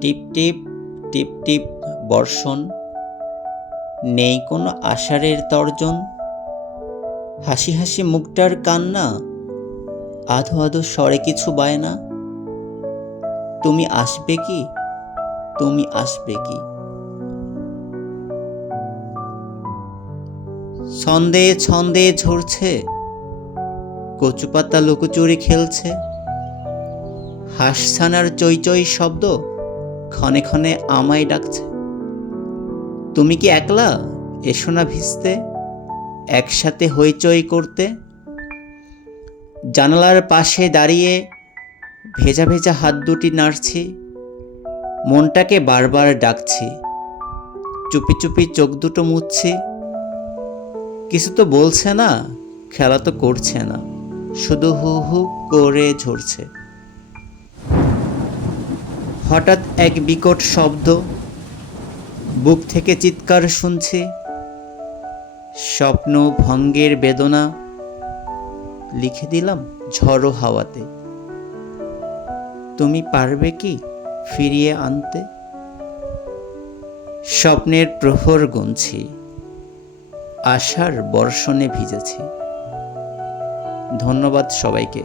টিপ টিপ টিপ টিপ বর্ষণ, নেই কোনো আষাঢ়ের তর্জন। হাসি হাসি মুখটার কান্না, আধো আধো স্বরে কিছু বায়না। তুমি আসবে কি, তুমি আসবে কি। ছন্দে ছন্দে ঝরছে, কচুপাতা লুকোচুরি খেলছে। হাঁসছানার চই চই শব্দ ক্ষণে ক্ষণে আমায় ডাকছে। তুমি কি একলা, এসো না ভিজতে, একসাথে হইচই করতে। জানালার পাশে দাঁড়িয়ে ভেজা ভেজা হাত দুটি নাড়ছি, মনটাকে বারবার ডাকছি। চুপি চুপি চোখ দুটো মুছছি। কিছু তো বলছে না, খেলা তো করছে না, শুধু হু হু করে ঝরছে। হঠাৎ এক বিকট শব্দ, বুক থেকে চিৎকার শুনছি। স্বপ্ন ভঙ্গের বেদনা লিখে দিলাম ঝড়ো হাওয়াতে। তুমি পারবে কি ফিরিয়ে আনতে। স্বপ্নের প্রহর গুনছি, আশার বর্ষণে ভিজেছি। ধন্যবাদ সবাইকে।